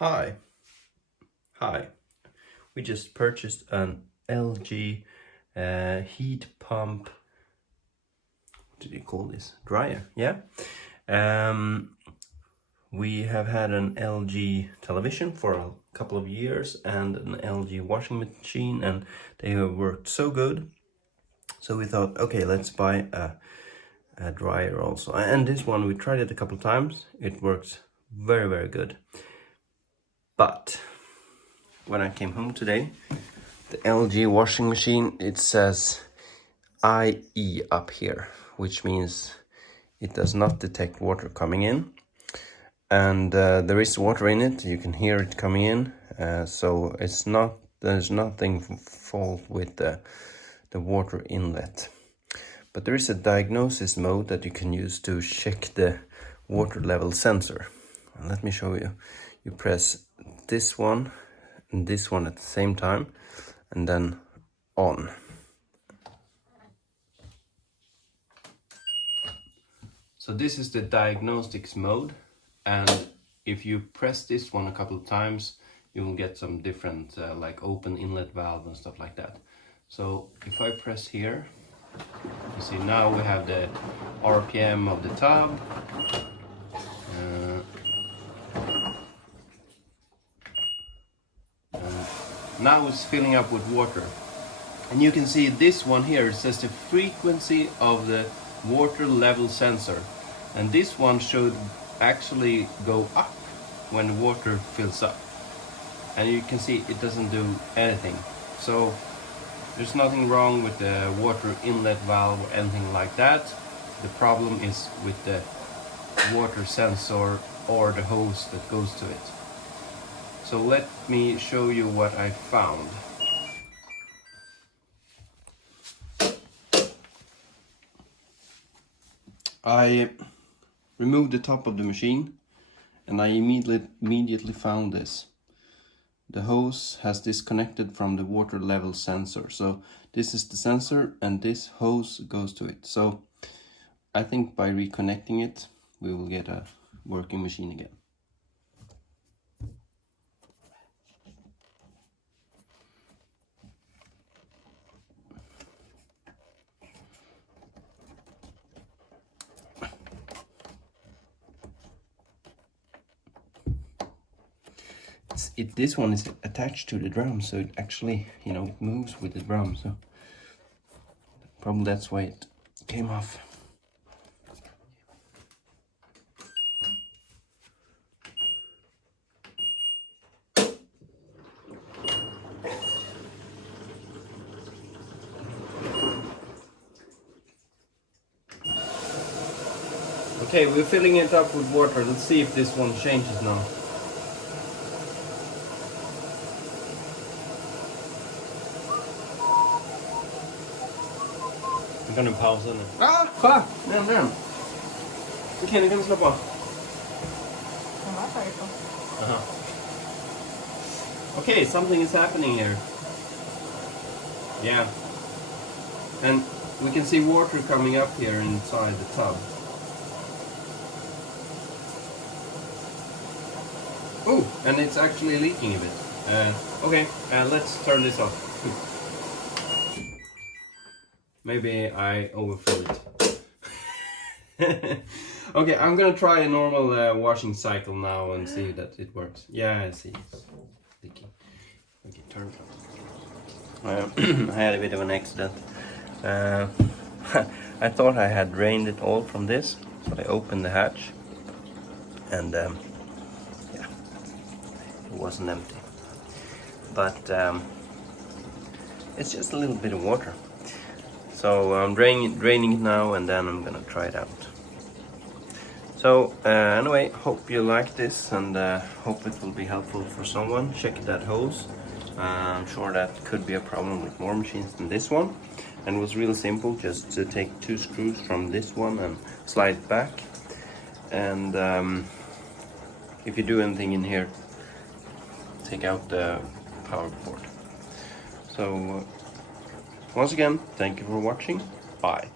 Hi. We just purchased an LG heat pump. What did you call this? Dryer, yeah. We have had an LG television for a couple of years and an LG washing machine, and they have worked so good. So we thought, okay, let's buy a dryer also. And this one, we tried it a couple of times. It works very, very good. But when I came home today, the LG washing machine, it says IE up here, which means it does not detect water coming in. And there is water in it, you can hear it coming in. So there's nothing fault with the water inlet. But there is a diagnosis mode that you can use to check the water level sensor. Let me show you. You press this one and this one at the same time, and then on. So this is the diagnostics mode, and if you press this one a couple of times, you will get some different like open inlet valve and stuff like that. So if I press here, you see now we have the RPM of the tub. Now it's filling up with water. And you can see this one here, it says the frequency of the water level sensor. And this one should actually go up when the water fills up. And you can see it doesn't do anything. So there's nothing wrong with the water inlet valve or anything like that. The problem is with the water sensor or the hose that goes to it. So let me show you what I found. I removed the top of the machine and I immediately found this. The hose has disconnected from the water level sensor. So this is the sensor and this hose goes to it. So I think by reconnecting it, we will get a working machine again. This one is attached to the drum, so it actually, it moves with the drum. So probably that's why it came off. Okay, we're filling it up with water. Let's see if this one changes now. Vi kan nu pausa nu. Kolla! Den. Okej, nu kan du slå på. Den var färdig på. Okay, something is happening here. Yeah. And we can see water coming up here inside the tub. Oh, and it's actually leaking a bit. Okay, let's turn this off. Maybe I overfilled it. Okay, I'm gonna try a normal washing cycle now and see that it works. Yeah, I see it's leaking. Okay, turn it on. I had a bit of an accident. I thought I had drained it all from this, so I opened the hatch and yeah, it wasn't empty. But it's just a little bit of water. So I'm draining it now, and then I'm gonna try it out. So anyway, hope you like this, and hope it will be helpful for someone. Check that hose. I'm sure that could be a problem with more machines than this one. And it was really simple, just to take 2 screws from this one and slide it back. And if you do anything in here, take out the power cord. So once again, thank you for watching. Bye.